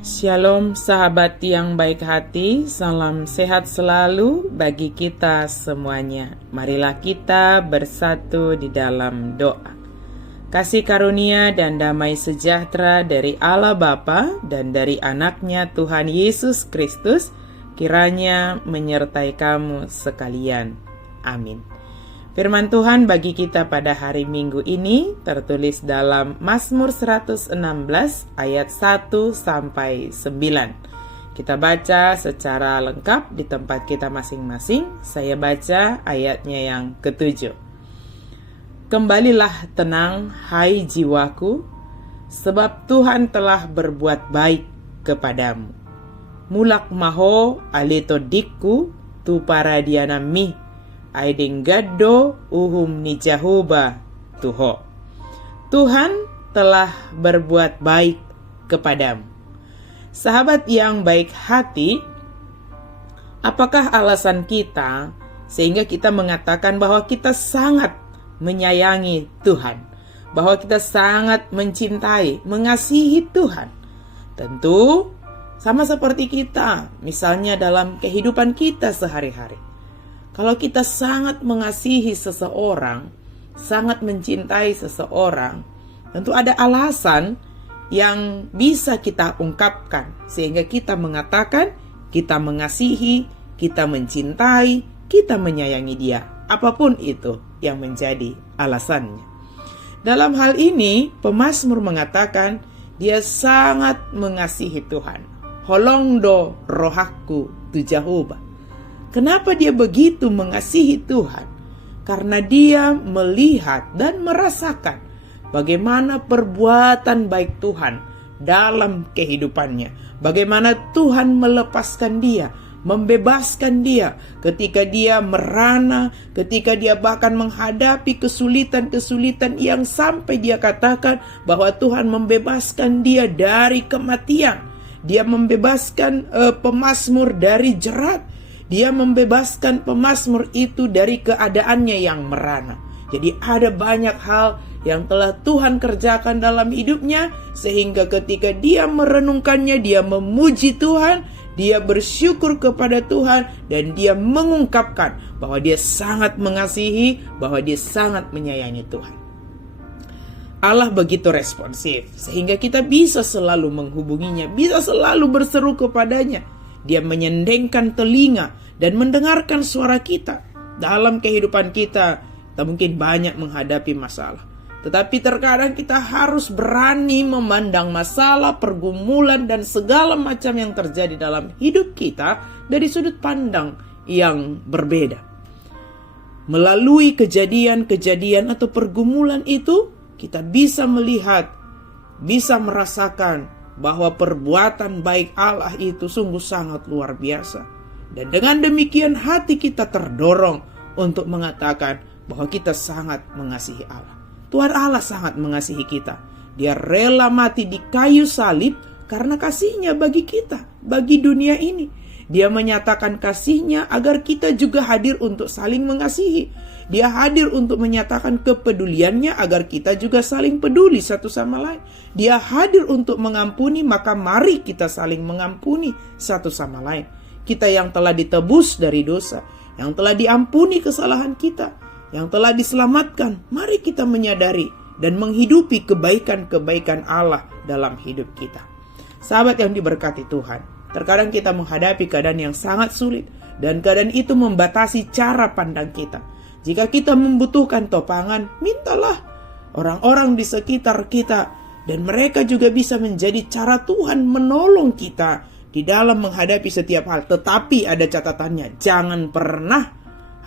Shalom sahabat yang baik hati, salam sehat selalu bagi kita semuanya. Marilah kita bersatu di dalam doa. Kasih karunia dan damai sejahtera dari Allah Bapa dan dari anaknya Tuhan Yesus Kristus kiranya menyertai kamu sekalian. Amin. Firman Tuhan bagi kita pada hari Minggu ini tertulis dalam Mazmur 116 ayat 1 sampai 9. Kita baca secara lengkap di tempat kita masing-masing. Saya baca ayatnya yang ke-7. Kembalilah tenang, hai jiwaku, sebab Tuhan telah berbuat baik kepadamu. Mulak maho alito dikku tu paradiana mi aiding gaddo uhum ni Jehovah Tuho. Tuhan telah berbuat baik kepadamu. Sahabat yang baik hati, apakah alasan kita sehingga kita mengatakan bahwa kita sangat menyayangi Tuhan, bahwa kita sangat mencintai, mengasihi Tuhan? Tentu sama seperti kita, misalnya dalam kehidupan kita sehari-hari. Kalau kita sangat mengasihi seseorang, sangat mencintai seseorang, tentu ada alasan yang bisa kita ungkapkan sehingga kita mengatakan kita mengasihi, kita mencintai, kita menyayangi dia. Apapun itu yang menjadi alasannya. Dalam hal ini, pemazmur mengatakan dia sangat mengasihi Tuhan. Holongdo rohaku tu Jehovah. Kenapa dia begitu mengasihi Tuhan? Karena dia melihat dan merasakan bagaimana perbuatan baik Tuhan dalam kehidupannya. Bagaimana Tuhan melepaskan dia, membebaskan dia ketika dia merana, ketika dia bahkan menghadapi kesulitan-kesulitan yang sampai dia katakan bahwa Tuhan membebaskan dia dari kematian. Dia membebaskan pemazmur dari jerat. Dia membebaskan pemazmur itu dari keadaannya yang merana. Jadi ada banyak hal yang telah Tuhan kerjakan dalam hidupnya, sehingga ketika dia merenungkannya, dia memuji Tuhan, dia bersyukur kepada Tuhan, dan dia mengungkapkan bahwa dia sangat mengasihi, bahwa dia sangat menyayangi Tuhan. Allah begitu responsif, sehingga kita bisa selalu menghubunginya, bisa selalu berseru kepadanya. Dia menyendengkan telinga dan mendengarkan suara kita. Dalam kehidupan kita mungkin banyak menghadapi masalah. Tetapi terkadang kita harus berani memandang masalah, pergumulan, dan segala macam yang terjadi dalam hidup kita dari sudut pandang yang berbeda. Melalui kejadian-kejadian atau pergumulan itu, kita bisa melihat, bisa merasakan bahwa perbuatan baik Allah itu sungguh sangat luar biasa. Dan dengan demikian hati kita terdorong untuk mengatakan bahwa kita sangat mengasihi Allah. Tuhan Allah sangat mengasihi kita. Dia rela mati di kayu salib karena kasihnya bagi kita, bagi dunia ini. Dia menyatakan kasihnya agar kita juga hadir untuk saling mengasihi. Dia hadir untuk menyatakan kepeduliannya agar kita juga saling peduli satu sama lain. Dia hadir untuk mengampuni, maka mari kita saling mengampuni satu sama lain. Kita yang telah ditebus dari dosa, yang telah diampuni kesalahan kita, yang telah diselamatkan, mari kita menyadari dan menghidupi kebaikan-kebaikan Allah dalam hidup kita. Sahabat yang diberkati Tuhan, terkadang kita menghadapi keadaan yang sangat sulit, dan keadaan itu membatasi cara pandang kita. Jika kita membutuhkan topangan, mintalah orang-orang di sekitar kita, dan mereka juga bisa menjadi cara Tuhan menolong kita di dalam menghadapi setiap hal. Tetapi ada catatannya, jangan pernah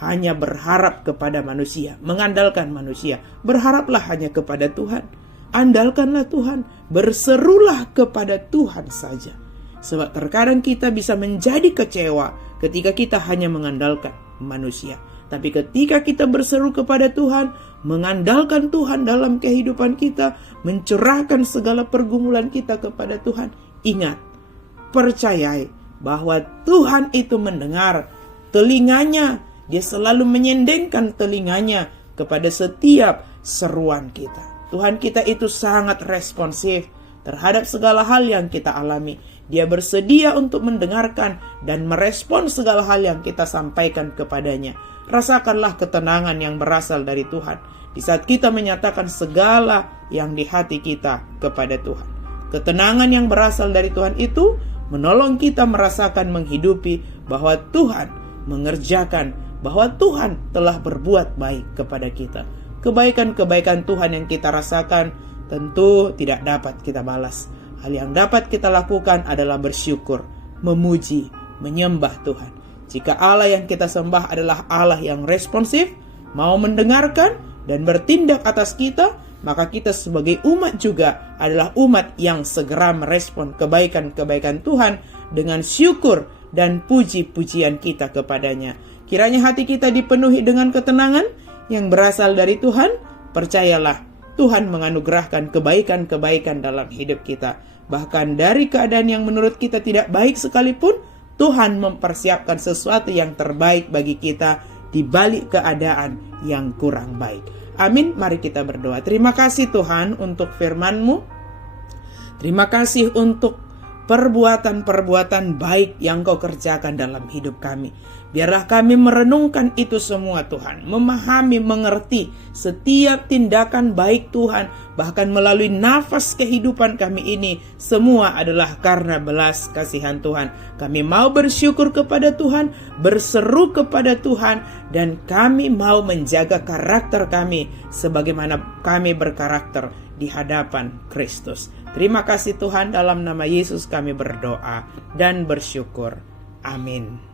hanya berharap kepada manusia, mengandalkan manusia. Berharaplah hanya kepada Tuhan. Andalkanlah Tuhan, berserulah kepada Tuhan saja. Sebab terkadang kita bisa menjadi kecewa ketika kita hanya mengandalkan manusia. Tapi ketika kita berseru kepada Tuhan, mengandalkan Tuhan dalam kehidupan kita, mencurahkan segala pergumulan kita kepada Tuhan, ingat, percayai bahwa Tuhan itu mendengar. Telinganya, dia selalu menyendengkan telinganya kepada setiap seruan kita. Tuhan kita itu sangat responsif. terhadap segala hal yang kita alami. Dia bersedia untuk mendengarkan dan merespon segala hal yang kita sampaikan kepadanya. Rasakanlah ketenangan yang berasal dari Tuhan di saat kita menyatakan segala yang di hati kita kepada Tuhan. Ketenangan yang berasal dari Tuhan itu menolong kita merasakan menghidupi bahwa Tuhan mengerjakan, bahwa Tuhan telah berbuat baik kepada kita. Kebaikan-kebaikan Tuhan yang kita rasakan tentu tidak dapat kita balas. Hal yang dapat kita lakukan adalah bersyukur, memuji, menyembah Tuhan. Jika Allah yang kita sembah adalah Allah yang responsif, mau mendengarkan dan bertindak atas kita, maka kita sebagai umat juga adalah umat yang segera merespon kebaikan-kebaikan Tuhan dengan syukur dan puji-pujian kita kepadanya. Kiranya hati kita dipenuhi dengan ketenangan yang berasal dari Tuhan. Percayalah, Tuhan menganugerahkan kebaikan-kebaikan dalam hidup kita. Bahkan dari keadaan yang menurut kita tidak baik sekalipun, Tuhan mempersiapkan sesuatu yang terbaik bagi kita di balik keadaan yang kurang baik. Amin. Mari kita berdoa. Terima kasih Tuhan untuk firman-Mu. Terima kasih untuk perbuatan-perbuatan baik yang Kau kerjakan dalam hidup kami. Biarlah kami merenungkan itu semua Tuhan, memahami, mengerti setiap tindakan baik Tuhan, bahkan melalui nafas kehidupan kami ini, semua adalah karena belas kasihan Tuhan. Kami mau bersyukur kepada Tuhan, berseru kepada Tuhan, dan kami mau menjaga karakter kami sebagaimana kami berkarakter di hadapan Kristus. Terima kasih Tuhan, dalam nama Yesus kami berdoa dan bersyukur. Amin.